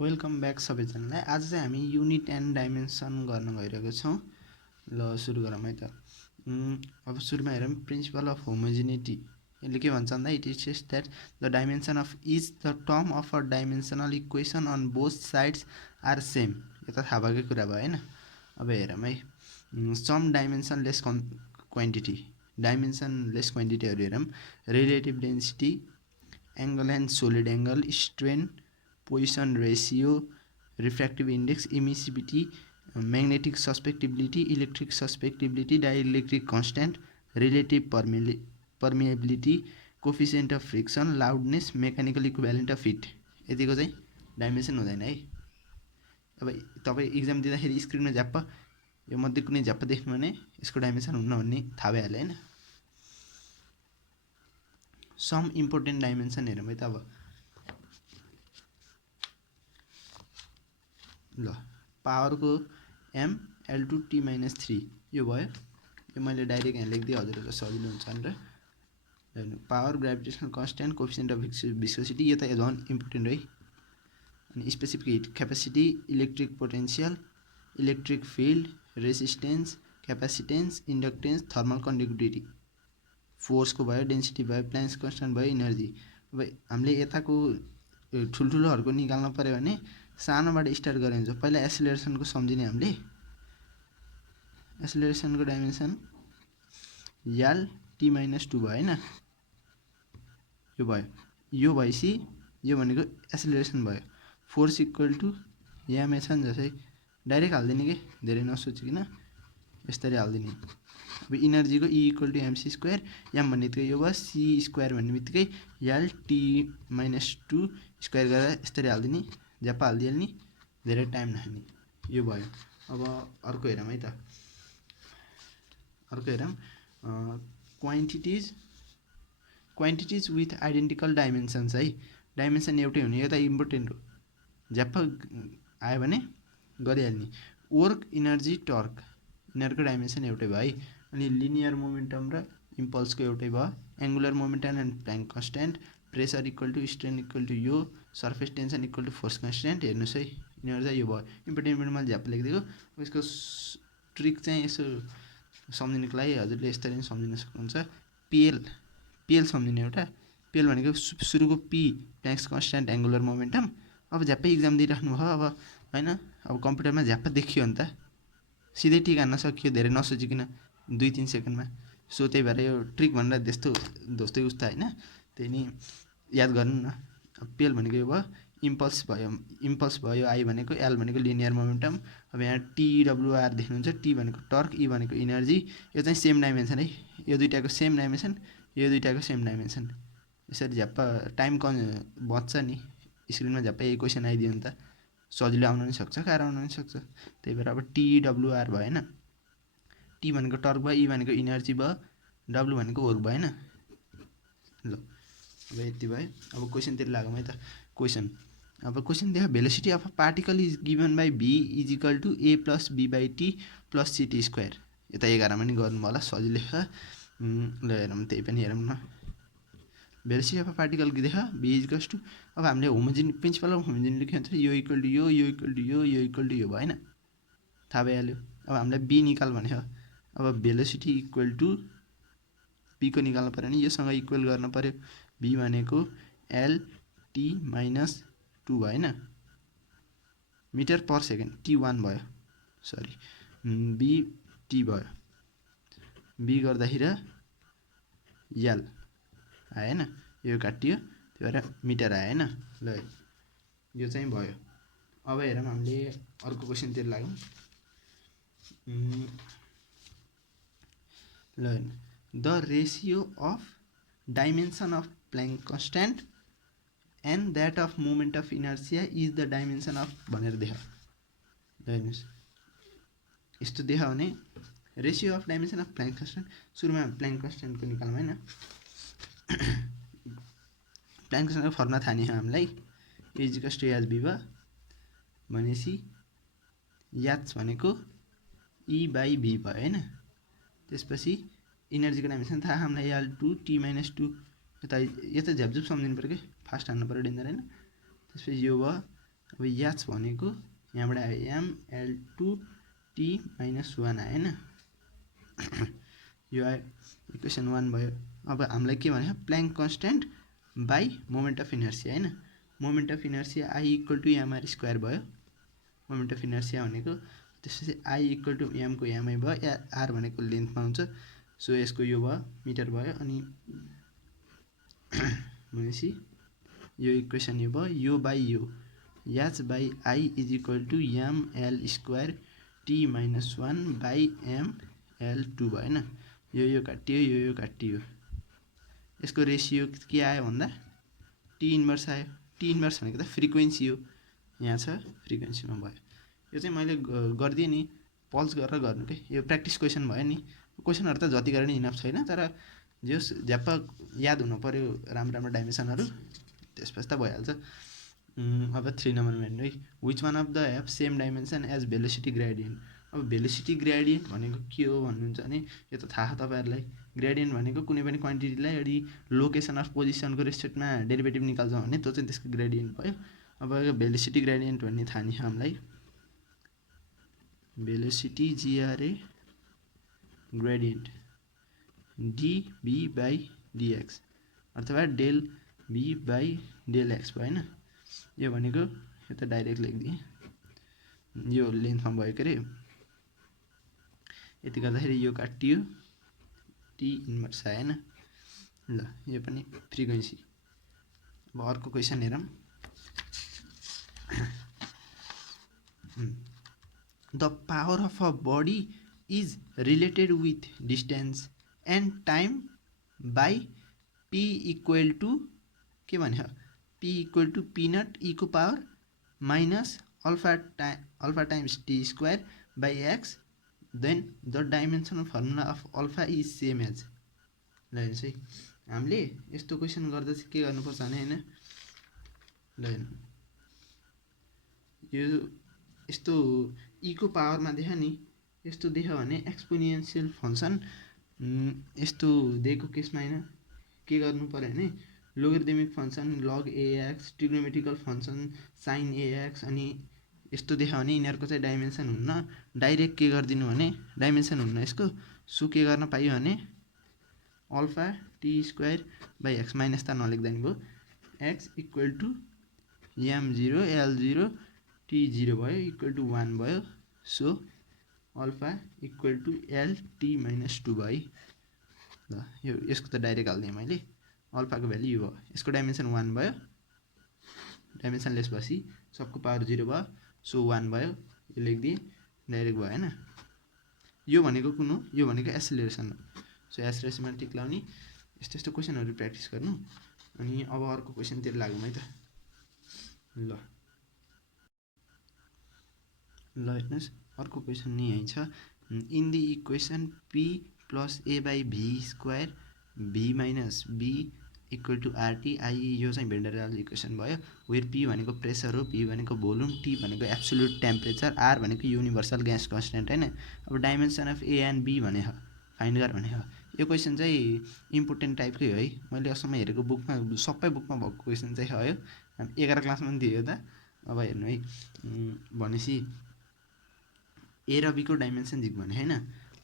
Welcome back सबैजनालाई। आज चाहिँ हामी युनिट एन्ड डाइमेन्सन गर्न गइरहेको छौँ। ल सुरु गरौँ है त। अब सुरुमा हेरौँ प्रिन्सिपल अफ होमोजेनिटी। यसले के भन्छ भन्दा it is that the dimension of is the term of a dimensional equation on both sides are same. यो त थाहा भएकै कुरा भयो होइन। अब हेरौँ है some dimensionless quantity, dimensionless क्वान्टिटीहरू हेरौँ। Relative density, angle and solid angle, strain, Poisson ratio, refractive index, emissivity, magnetic susceptibility, electric susceptibility, dielectric constant, relative permeability, coefficient of friction, loudness, mechanical equivalent of heat. यतिको चाहिँ dimension हुँदैन है। अब तपाईँ exam दिँदाखेरि स्क्रिनमा झ्याप्प यो मध्ये कुनै झ्याप्प देख्नु भने यसको डाइमेन्सन हुन्न भन्ने थाहा भइहाल्यो होइन। सम इम्पोर्टेन्ट डाइमेन्सन हेरौँ है त। अब ल पावरको m L2 T - 3 यो भयो। यो मैले डाइरेक्ट यहाँ लेखिदिएँ हजुरहरूको सजिलो हुन्छ भनेर। Power, gravitational constant, coefficient of viscosity, यो त झन् इम्पोर्टेन्ट है। अनि specific heat capacity, electric potential, electric field, resistance, capacitance, inductance, thermal conductivity, फोर्सको भयो, डेन्सिटी भयो, प्लान्क्स कन्स्ट्यान्ट भयो, इनर्जी। अब हामीले यताको ठुल्ठुलोहरूको निकाल्न पऱ्यो भने सानोबाट स्टार्ट गरे हुन्छ। पहिला एसिलेरेसनको सम्झिने हामीले। एसिलेरेसनको डाइमेन्सन L T - 2 भयो होइन। यो भयो, यो भएपछि यो भनेको एसिलेरेसन भयो। फोर्स इक्वल टु एमए छ नि जसै डाइरेक्ट हालिदिने कि धेरै नसोचिकन यसरी हालिदिने। अब इनर्जीको E equal to mc², M भन्ने बित्तिकै यो भयो, c² भन्ने बित्तिकै L T - 2 स्क्वायर गरेर यसरी हालिदिने, झ्याप्प हालिदिइहाल्ने, धेरै टाइम नखाने। यो भयो। अब अर्को हेरौँ है त। अर्को हेरौँ क्वान्टिटिज विथ आइडेन्टिकल डाइमेन्सन्स है। डाइमेन्सन एउटै हुने, यो त इम्पोर्टेन्ट हो, झ्याप्प आयो भने गरिहाल्ने। वर्क, इनर्जी, टर्क, यिनीहरूको डाइमेन्सन एउटै भयो है। अनि लिनियर मोमेन्टम र इम्पल्सको एउटै भयो। Angular momentum and Planck constant, pressure equal to strain equal to यो, surface tension equal to force constant. हेर्नुहोस् है यिनीहरू चाहिँ यो भयो। इम्पोर्टेन्ट मैले झ्याप्प लेखिदिएको। यसको ट्रिक चाहिँ यसो सम्झिनुको लागि हजुरले यसरी पनि सम्झिन सक्नुहुन्छ। पिएल सम्झिने एउटा। पिएल भनेको सुरुको पी प्लाङ्क्स कन्स्ट्यान्ट एङ्गुलर मोमेन्टम। अब झ्याप्पै इक्जाम दिइराख्नु भयो अब होइन। अब कम्प्युटरमा झ्याप्प देखियो भने त सिधै टिक हान्न सकियो, धेरै नसोचिकन 2-3 सेकेन्डमा। सो त्यही भएर यो ट्रिक भनेर त्यस्तो दोस्तै उस्ता होइन, त्यही नि याद गर्नु न। पिएल भनेको यो भयो। इम्पल्स भयो आई भनेको, एल भनेको लिनियर मोमेन्टम। अब यहाँ TWR देख्नुहुन्छ, टी भनेको टर्क, ई भनेको इनर्जी। यो चाहिँ सेम डाइमेन्सन है, यो दुइटाको सेम डाइमेन्सन, यो दुइटाको सेम डाइमेन्सन। यसरी झ्याप्प टाइम बच्छ नि, स्क्रिनमा झ्याप्प यही क्वेसन आइदियो भने त सजिलो आउन पनि सक्छ, गाह्रो आउन पनि सक्छ। त्यही भएर अब TWR भयो होइन। टी भनेको टर्क भयो, ई भनेको इनर्जी भयो, डब्लु भनेको वर्क भयो होइन। ल अब यति भयो। अब क्वेसनतिर लागौँ है त। अब क्वेसन देखा velocity of a particle is given by V is equal to A + B/T + CT²। यो त 11मा नि गर्नुभयो होला, सजिलै छ। ल हेरौँ, त्यही पनि हेरौँ न। भेलोसिटी अफ अ पार्टिकल देखा V इज इक्वल्स टु, अब हामीले प्रिन्सिपल अफ होमोजेनिटी के भन्छ, यो इक्वल टु यो, यो इक्वल टु यो, यो इक्वल टु यो भयो होइन, थाहा भइहाल्यो। अब हामीलाई B निकाल भन्यो। अब भेलोसिटी इक्वल टु B को निकाल्नु पऱ्यो भने योसँग इक्वल गर्न पऱ्यो। V भनेको LT - 2 भयो होइन, मिटर पर सेकेन्ड, T1 भयो, सरी BT भयो। B गर्दाखेरि L आयो होइन, यो काटियो, त्यही भएर मिटर आयो होइन। ल यो चाहिँ भयो। अब हेरौँ हामीले अर्को क्वेसनतिर लागौँ। ल the ratio of dimension of plank constant and that of moment of inertia is the dimension of भनेर देखा। ल हेर्नुहोस्, यस्तो देखा भने ratio of dimension of plank constant, सुरुमा प्लाङ्क कन्स्ट्यान्टको निकाल्नु होइन। प्लाङ्क कन्स्ट्यान्टको फर्मुला थाहा नि हामीलाई, A = HB भयो भनेपछि H भनेको E/V भयो होइन। त्यसपछि इनर्जीको डाइमेन्सन थाहा हामीलाई L2 T - 2। यो त झ्यापझुप सम्झिनु पऱ्यो कि, फास्ट हान्नु पऱ्यो, डेन्जर होइन। त्यसपछि यो भयो अब याच भनेको यहाँबाट आयो ml2 t - 1 आयो हैन यो आयो इक्वेसन 1 भयो अब हामीलाई के भन्यो Planck constant by moment of inertia हैन moment of inertia I = mr² भयो मोमेन्ट अफ इनर्सिया भनेको त्यसपछि I = m को m भयो r भनेको लेन्थमा हुन्छ सो यसको यो भयो मिटर भयो अनि भनेपछि यो इक्वेसन यो भयो यो बाई यो याच by I = ml² t - 1 by ml2 भयो हैन यो काटियो यो काटियो यसको रेसियो के आयो भन्दा टी इन्भर्स आयो टी इन्भर्स भनेको त फ्रिक्वेन्सी हो यहाँ छ फ्रिक्वेन्सीमा भयो यो चाहिँ मैले गरिदिएँ नि पल्स गरेर गर्नु के यो प्र्याक्टिस क्वेसन भयो नि क्वेसनहरू त जति गरे नि इनफ छैन तर जस झ्याप्प याद हुनु पर्यो राम्रो डाइमेन्सनहरू त्यसपछि त भइहाल्छ अब 3 नम्बरमा हेर्नु है which one of the have same dimension as velocity gradient अब भेलोसिटी ग्रेडियन्ट भनेको के हो भन्नुहुन्छ भने यो त थाहा तपाईँहरूलाई ग्रेडियन्ट भनेको कुनै पनि क्वान्टिटीलाई यदि लोकेसन अफ पोजिसनको रेस्पेक्टमा डेरिभेटिभ निकाल्छौँ भने त्यो चाहिँ त्यसको ग्रेडियन्ट भयो अब भेलोसिटी ग्रेडियन्ट भन्ने थाहा नि हामीलाई भेलोसिटी GRA ग्रेडियन्ट dv/dx अथवा डेल v/x भयो हैन यो भनेको यो त डाइरेक्ट लेखिदिएँ यो लेन्थमा भयो के अरे यति गर्दाखेरि यो काटियो टी इन्भर्स आयो हैन ल यो पनि फ्रिक्वेन्सी अब अर्को क्वेसन हेरौँ the power of a body is related with distance and time by p = के भन्यो p = p0 e को पावर minus alpha times t² by x then the dimensional formula of alpha is same as ल हेर्नुहोस् है हामीले यस्तो question गर्दा चाहिँ के गर्नुपर्छ भने हैन ल हेर्नु यो यस्तो e को पावरमा देखा नि यस्तो देख्यो भने एक्सपोनेन्शियल फङ्सन यस्तो दिएको केसमा हैन के गर्नु पर्यो भने logarithmic function log ax trigonometrical function sin ax अनि यस्तो देख्यो भने यिनीहरूको चाहिँ डाइमेन्सन हुन्न डाइरेक्ट के गरिदिनु भने डाइमेन्सन हुन्न यसको सो के गर्न पाइयो भने alpha t² by x minus त नलेख्दा नि भयो x = m0 l0 t0 भयो = 1 भयो सो अल्फा = lt - 2 भयो ल यो यसको त डाइरेक्ट हाल्दिएँ मैले अल्फाको भ्यालु यो भयो यसको डाइमेन्सन 1 भयो डाइमेन्सन लेस भएपछि सबको पावर 0 भयो सो 1 भयो यो लेखिदिएँ डाइरेक्ट भयो हैन यो भनेको कुन हो यो भनेको एसिलेरेसन हो सो एसिलेरेसनमा टिक लाउने यस्तो क्वेसनहरू प्र्याक्टिस गर्नु अनि अब अर्को क्वेसनतिर लागौँ है त ल हेर्नुहोस् अर्को क्वेसन नि यही छ in the equation p + a/v² v - b = RT i यो चाहिँ भेन डर वाल्स इक्वेसन भयो वेयर p भनेको प्रेसर हो p भनेको भोल्युम t भनेको एब्सोल्युट टेम्परेचर r भनेको युनिभर्सल ग्यास कन्स्टेन्ट हैन अब dimension of a and b भने फाइन्ड गर भने यो क्वेसन चाहिँ इम्पोर्टेन्ट टाइपकै हो है मैले असम्म हेरेको बुकमा सबै बुकमा भएको क्वेसन चाहिँ हो 11 क्लासमा पनि थियो त अब हेर्नु है भनेपछि ए र बी को डाइमेन्सन जिक भने हैन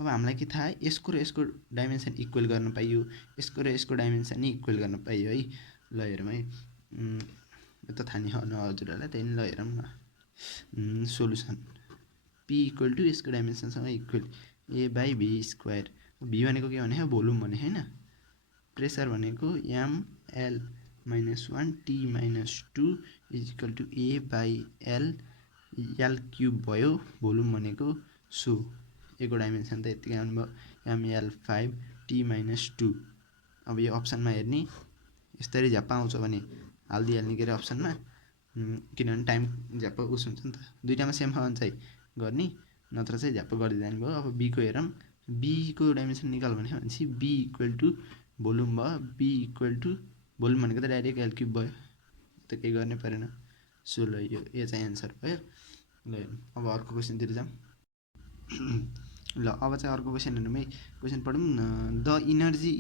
अब हामीलाई के थाहा यसको र यसको डाइमेन्सन इक्वल गर्न पाइयो यसको र यसको डाइमेन्सन नि इक्वल गर्न पाइयो है ल हेरौँ है यो त थाहा नि हो न हजुरहरूलाई त्यही ल हेरौँ न सोलुसन p = यसको डाइमेन्सनसँग इक्वल a/v². v भनेको के भने भोल्युम भने हैन प्रेसर भनेको ml - 1 t - 2 = a/l l³ भयो भोल्युम भनेको सो यसको डाइमेन्सन त यतिकै आउनुभयो ml5 t - 2 अब यो अप्सनमा हेर्ने यसरी झ्याप्पा आउँछ भने हालिदिइहाल्ने के अरे अप्सनमा किनभने टाइम झ्याप्प उस हुन्छ नि त दुईटामा सेम छ भने चाहिँ गर्ने नत्र चाहिँ झ्याप्प गरिदिँदैन भयो अब b को हेरौँ b को डाइमेन्सन निकाल भनेपछि b = भोल्युम भयो b = भोल्युम भनेको त डाइरेक्ट l³ भयो त केही गर्नै परेन सो ल यो चाहिँ एन्सर भयो ल अब अर्को क्वेसनतिर जाउँ ल अब चाहिँ अर्को क्वेसन हेरौँ है। क्वेसन पढौँ। The energy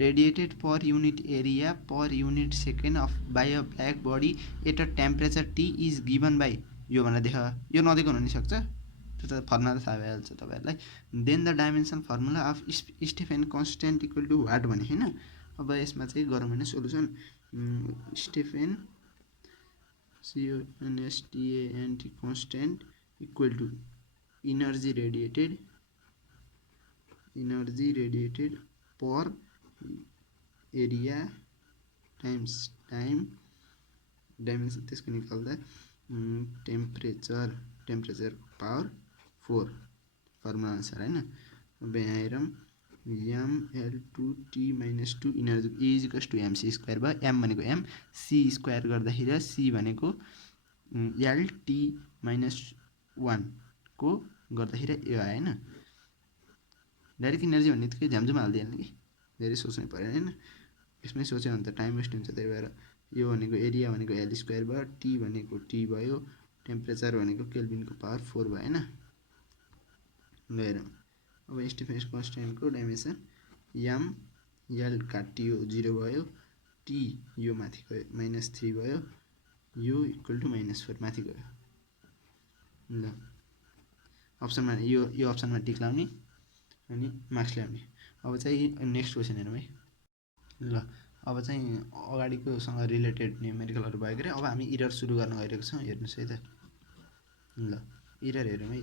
radiated per unit area per unit second of by a black body at a temperature T is given by, यो भनेर देख, यो नदिएको हुनसक्छ, त्यो त फर्मुला त थाहा भइहाल्छ तपाईँहरूलाई। Then the dimension formula of Stefan constant equal to what भने होइन। अब यसमा चाहिँ गरौँ भने solution Stefan CONSTANT constant equal to energy radiated per area times time dimension त्यसको निकाल्दा टेम्परेचर पावर 4 फर्मुला अनुसार होइन। अब यहाँ हेरौँ ML2T - 2 energy equals to MC square भयो। M भनेको M, C स्क्वायर गर्दाखेरि C भनेको LT - 1 को गर्दाखेरि यो आयो होइन। डाइरेक्ट इनर्जी भन्ने त के झ्यामझुम हालिदिइहाल्ने कि, धेरै सोच्नै पऱ्यो होइन। यसमै सोच्यो भने त टाइम वेस्ट हुन्छ। त्यही भएर यो भनेको एरिया भनेको L स्क्वायर भयो, T भनेको T भयो, टेम्परेचर भनेको केल्भिनको पावर 4 भयो होइन। ल हेरौँ अब स्टेफेन कन्सटेन्टको डाइमेन्सन ML काटियो 0 भयो, T यो माथि गयो -3 भयो, यो इक्वल टु -4 माथि गयो। ल अप्सनमा यो अप्सनमा टिक लाउने अनि मार्क्स ल्याउने। अब चाहिँ नेक्स्ट क्वेसन हेरौँ है। ल अब चाहिँ अगाडिकोसँग रिलेटेड न्युमेरिकलहरू भयो के अरे। अब हामी इरर सुरु गर्न गइरहेको छौँ, हेर्नुहोस् है त। ल इरर हेरौँ है।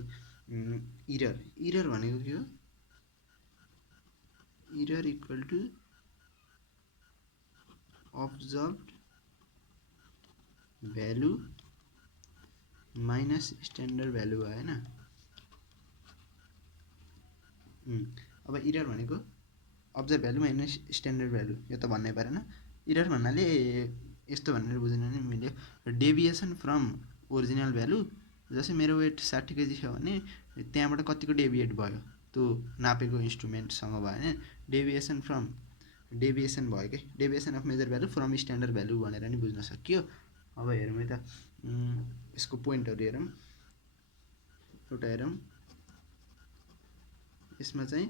इरर भनेको के हो? Error equal to observed value minus standard value भयो होइन। अब इरर भनेको observe value minus standard value, यो त भन्नै परेन। इरर भन्नाले यस्तो भनेर बुझ्नु नि मिल्यो, डेभिएसन फ्रम ओरिजिनल भ्यालु। जस्तै मेरो वेट 60 केजी छ भने त्यहाँबाट कतिको डेभिएट भयो त्यो नापेको इन्स्ट्रुमेन्टसँग भयो होइन। डेभिएसन भयो कि deviation of measure value from standard value भनेर नि बुझ्न सकियो। अब हेरौँ है त, यसको पोइन्टहरू हेरौँ। एउटा हेरौँ, यसमा चाहिँ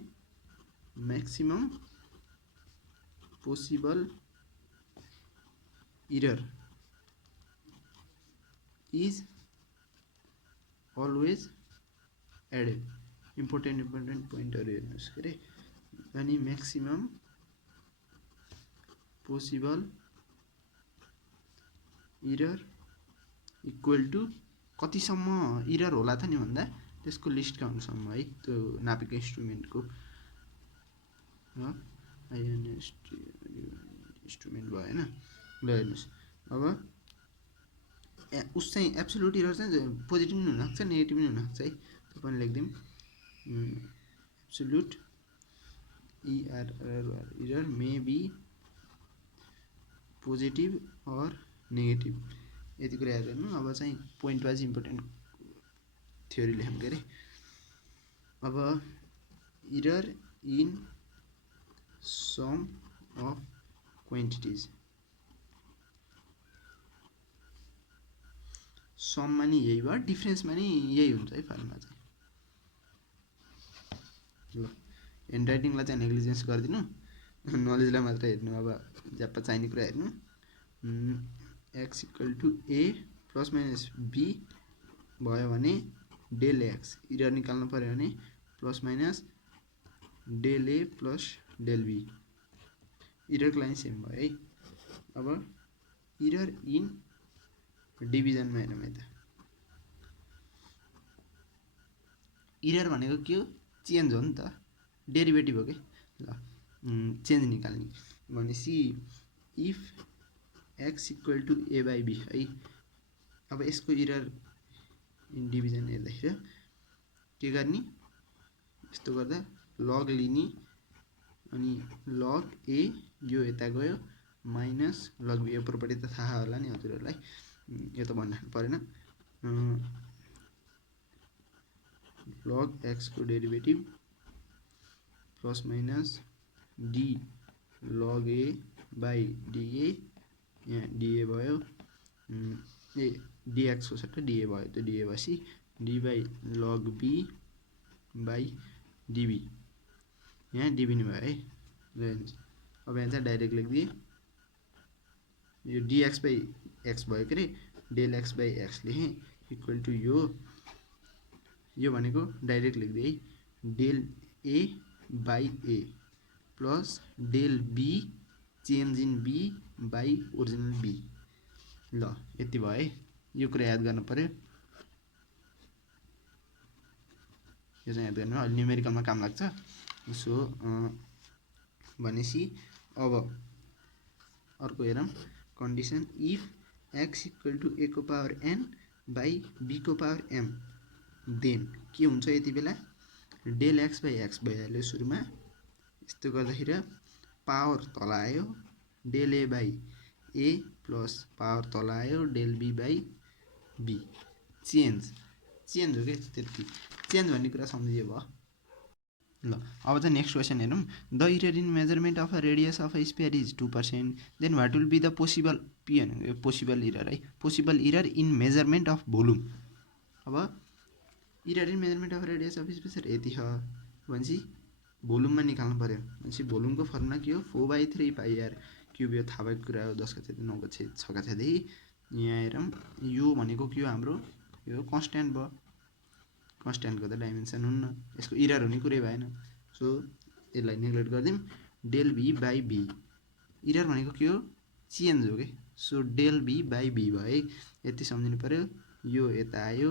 maximum possible error is always added. Important पोइन्टहरू हेर्नुहोस् के अरे। अनि maximum possible error equal to कतिसम्म इरर होला त नि भन्दा त्यसको लिस्ट काउन्टसम्म है, त्यो नापेको इन्स्ट्रुमेन्टको इन्स्ट्रुमेन्ट भयो होइन। ल हेर्नुहोस् अब उस चाहिँ एब्सोल्युट इरर चाहिँ पोजिटिभ पनि हुनसक्छ नेगेटिभ पनि हुनसक्छ है। त्यो पनि लेखिदिउँ, absolute error may be positive or negative, यति कुरा याद गर्नु। अब चाहिँ पोइन्ट वाइज इम्पोर्टेन्ट थ्योरी लेखौँ के अरे। अब error in sum of quantities, सममा नि यही भयो, डिफ्रेन्समा नि यही हुन्छ है फर्मुला चाहिँ। ल ह्यान्ड राइटिङलाई चाहिँ नेग्लिजेन्स गरिदिनु, नलेजलाई मात्र हेर्नु। अब ज्याप्पा चाहिने कुरा हेर्नु। X equal to A plus minus B भयो भने डेल एक्स, इरर निकाल्नु पऱ्यो भने plus minus del A plus del B, इररको लाइन सेम भयो है। अब इरर इन डिभिजनमा हेरौँ है त। इरर भनेको के हो? चेन्ज हो नि त, डेरिभेटिभ हो कि। ल चेन्ज निकाल्ने भनेपछि if x equal to a by b है। अब यसको इरर इन डिभिजन हेर्दाखेरि के गर्ने, यस्तो गर्दा लग लिने अनि लग ए यो यता गयो माइनस लग बी, यो प्रोपर्टी त थाहा होला नि हजुरहरूलाई, यो त भन्नु परेन। लग एक्स को derivative plus minus D log A by DA, यहाँ डिए भयो, ए डिएक्स को सट्टा डिए भयो, त्यो डिए भएपछि d by log b by d b, यहाँ डिबी नै भयो है। ल हेर्नुहोस्, अब यहाँ चाहिँ डाइरेक्ट लेखिदिए यो डिएक्स बाई एक्स भयो के अरे, डेल एक्स बाई एक्स लेखेँ इक्वल टु यो भनेको डाइरेक्ट लेखिदिए है, del A by A plus del B change in B by original B. ल यति भयो है, यो कुरा याद गर्नु पर्यो, यो चाहिँ याद गर्नु, अहिले न्युमेरिकलमा काम लाग्छ। सो भनेपछि अब अर्को हेरौँ condition, if x equal to A को पावर एन बाई बी को पावर एम, देन के हुन्छ यति बेला, डेल एक्स बाई एक्स भइहाल्यो सुरुमा, यस्तो गर्दाखेरि पावर तल आयो del A by A plus power तल आयो del be by b, change हो कि त्यति, चेन्ज भन्ने कुरा सम्झियो भयो। ल अब चाहिँ नेक्स्ट क्वेसन हेरौँ, the error in measurement of a radius of a sphere is 2%, then what will be the possible, P भनेको पोसिबल इरर है, possible error in measurement of volume. अब error in measurement of radius of sphere यति छ भनेपछि भोल्युममा निकाल्नु पऱ्यो, भनेपछि भोल्युमको formula के हो, 4/3 पाइ आर क्युब, यो थाहा भएको कुरा हो, 10 कक्षादेखि 9 कक्षा 6 कक्षादेखि। यहाँ हेरौँ यो भनेको के हो हाम्रो, यो कन्स्ट्यान्ट भयो, कन्स्ट्यान्टको त डाइमेन्सन हुन्न, यसको इरर हुने कुरै भएन। सो यसलाई नेग्लेक्ट गरिदिउँ, del be by b, error भनेको के हो, चेन्ज हो कि, so del be by b भयो है, यति सम्झिनु पऱ्यो। यो यता आयो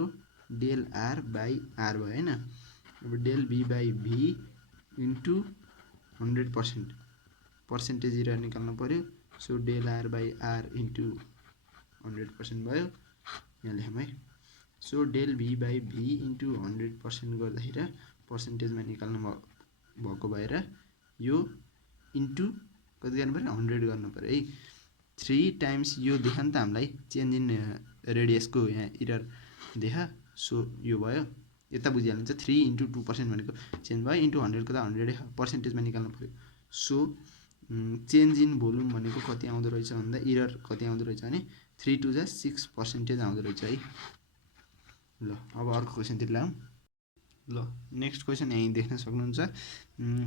डेल आर बाई आर भयो होइन, अब del be by b into 100%, percentage error निकाल्नु पऱ्यो, so del are by r into 100% भयो, यहाँ लेखौँ है। So del be by b into 100% गर्दाखेरि पर्सेन्टेजमा निकाल्नु भएको भएर यो इन्टु कति गर्नु पऱ्यो, 100 गर्नु पऱ्यो है। 3 टाइम्स यो देखा नि त हामीलाई चेन्ज इन रेडियसको यहाँ इरर देखा, सो यो भयो, यता बुझिहाल्नुहुन्छ 3 इन्टु 2% भनेको चेन्ज भयो, इन्टु 100 को त 100 पर्सेन्टेजमा निकाल्नु पऱ्यो। सो चेन्ज इन भोल्युम भनेको कति आउँदो रहेछ भन्दा, इरर कति आउँदो रहेछ भने 3 टु 6% आउँदो रहेछ है। ल अब अर्को क्वेसनतिर लाउँ। ल नेक्स्ट क्वेसन यहीँ देख्न सक्नुहुन्छ,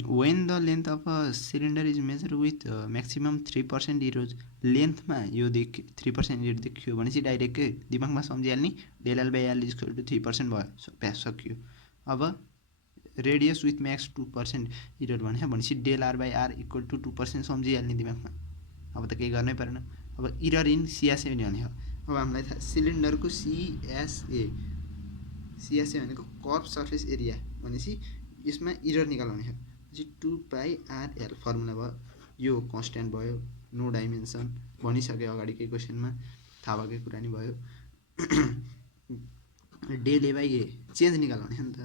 when the length of a cylinder is measure with maximum 3% errors, लेन्थमा यो 3% इरो देखियो भनेपछि डाइरेक्टै दिमागमा सम्झिहाल्ने, del L by L equal to 3% भयो, प्यास सकियो। अब रेडियस विथ म्याक्स 2% इरोड भनेपछि del are by r equal to 2% सम्झिहाल्ने दिमागमा, अब त केही गर्नै परेन। अब इरर इन सिएसए भने हो, अब हामीलाई थाहा सिलिन्डरको सिएसए भनेको कर्भ सर्फेस एरिया भनेपछि यसमा इरर निकाल्ने हो, चाहिँ 2πRL फर्मुला भयो, यो कन्स्ट्यान्ट भयो, नो डाइमेन्सन भनिसक्यो अगाडिकै क्वेसनमा, थाहा भएकै कुरा नि भयो। Del A by A change निकाल्ने हो नि त,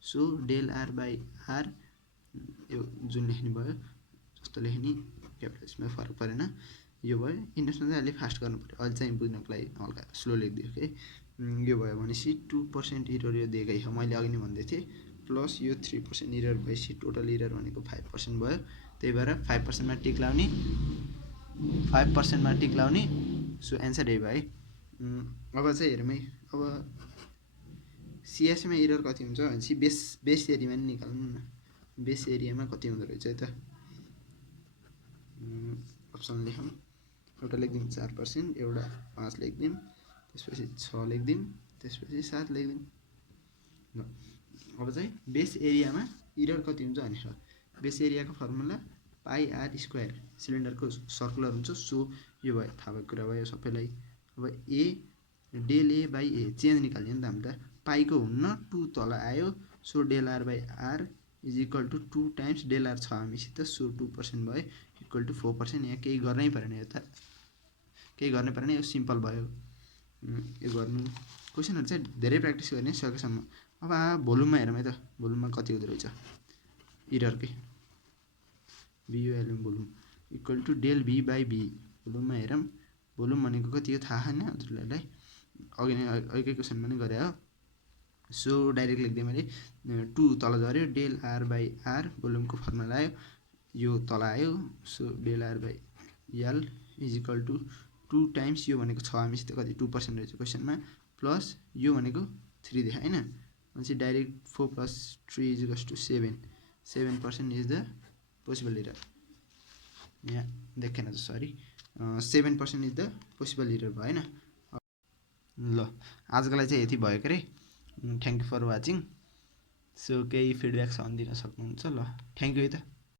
so del are by r, यो जुन लेख्ने भयो जस्तो लेख्ने, क्यापिटल्समा फरक परेन, यो भयो। इन्डेक्समा चाहिँ अलि फास्ट गर्नु पऱ्यो, अहिले चाहिँ बुझ्नको लागि हल्का स्लो लेखिदियो कि, यो भयो भनेपछि 2% इरर यो दिएकै हो, मैले अघि नै भन्दै थिएँ, प्लस यो 3% इरर भएपछि टोटल इरर भनेको 5% भयो, त्यही भएर 5%मा टिक लाउने, 5%मा टिक लाउने, सो एन्सर यही भयो है। अब चाहिँ हेरौँ है, अब सिएसएमा इरर कति हुन्छ भनेपछि बेस एरियामा नि निकाल्नु न, बेस एरियामा कति हुँदो रहेछ है त, अप्सन लेखौँ, एउटा लेखिदिउँ 4%, एउटा 5 लेखिदिउँ, त्यसपछि 6 लेखिदिउँ, त्यसपछि 7 लेखिदिउँ। ल अब चाहिँ बेस एरियामा इरर कति हुन्छ भनेर, बेस एरियाको फर्मुला पाइ आर स्क्वायर, सिलिन्डरको सर्कुलर हुन्छ, सो यो भयो, थाहा भएको कुरा भयो सबैलाई। अब A del A by A change निकाल्यो नि त हामी त, पाइको हुन्न 2 तल आयो, so del are by r is equal to 2 times del r छ हामीसित, सो 2% भयो इक्वल टु 4%, यहाँ केही गर्नै परेन, यो त केही गर्नै परेन, यो सिम्पल भयो। यो गर्नु क्वेसनहरू चाहिँ धेरै प्र्याक्टिस गर्ने सकेसम्म। अब भोल्युममा हेरौँ है त, भोल्युममा कति हुँदो रहेछ इररकै, बियुएलएम volume equal to del be by B, भोल्युममा हेरौँ, भोल्युम भनेको कति हो थाहा छैन हजुरलाई, अघि नै अघिकै क्वेसनमा नै गरे हो। सो डाइरेक्ट लेख्दै मैले 2 तल झऱ्यो, डेल आर बाई आर भोल्युमको फर्मुला आयो, यो तल आयो, so del are by L is equal to 2 times, यो भनेको 6 हामीसित कति 2% रहेछ क्वेसनमा, प्लस यो भनेको 3 देखा होइन, भनेपछि direct 4 + 3 = 7 7% is the possible error यहाँ देखेन त sorry 7% is the possible error भयो हैन ल आजको लागि चाहिँ यति भयो के रे thank you for watching so केही फिडब्याक छ भने दिन सक्नुहुन्छ ल थ्याङ्क यू है त